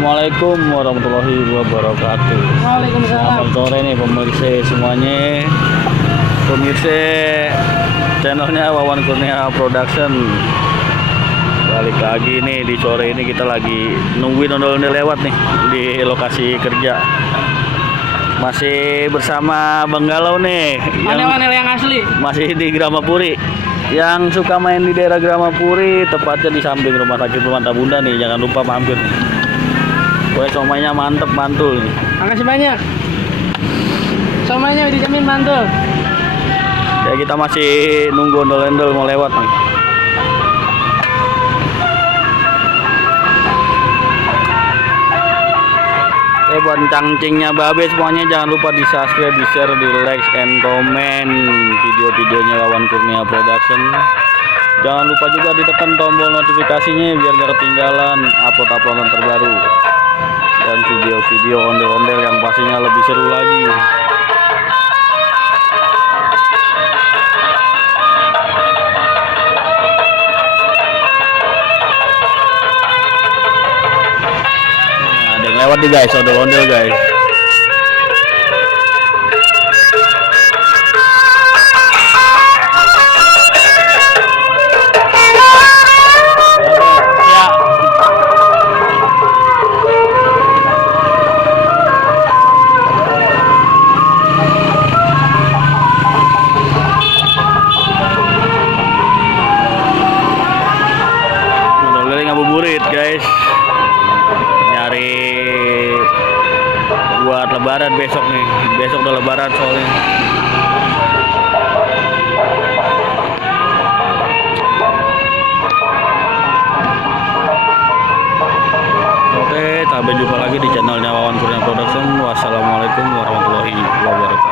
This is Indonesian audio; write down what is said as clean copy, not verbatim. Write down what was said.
Assalamualaikum warahmatullahi wabarakatuh. Waalaikumsalam. Selamat sore nih pemirsa semuanya. Pemirsa channelnya Wawan Kurnia Production. Balik lagi nih di sore ini, kita lagi nungguin ondel-ondel lewat nih di lokasi kerja. Masih bersama Bang Galau nih. Ondel-ondel yang asli. Masih di Gramapuri. Yang suka main di daerah Gramapuri, tepatnya di samping Rumah Sakit Permata Bunda nih, jangan lupa mampir. Kue somainya mantep, mantul nih. Makasih banyak. Somainya dijamin mantul. Ya kita masih nunggu ondel-ondel mau lewat nih. Buat cangcingnya babe semuanya jangan lupa di subscribe, di share, di like, and comment video-videonya Wawan Kurnia Production. Jangan lupa juga ditekan tombol notifikasinya biar gak ketinggalan upload-uploadan terbaru dan video-video ondel-ondel yang pastinya lebih seru lagi. Lewat nih guys, ondel-ondel guys. Ya. Ondel-ondel ngabuburit guys. Nyari buat lebaran besok nih. Besok udah lebaran soalnya. Oke, sampai jumpa lagi di channelnya Wawan Kurnia Production. Wassalamualaikum warahmatullahi wabarakatuh.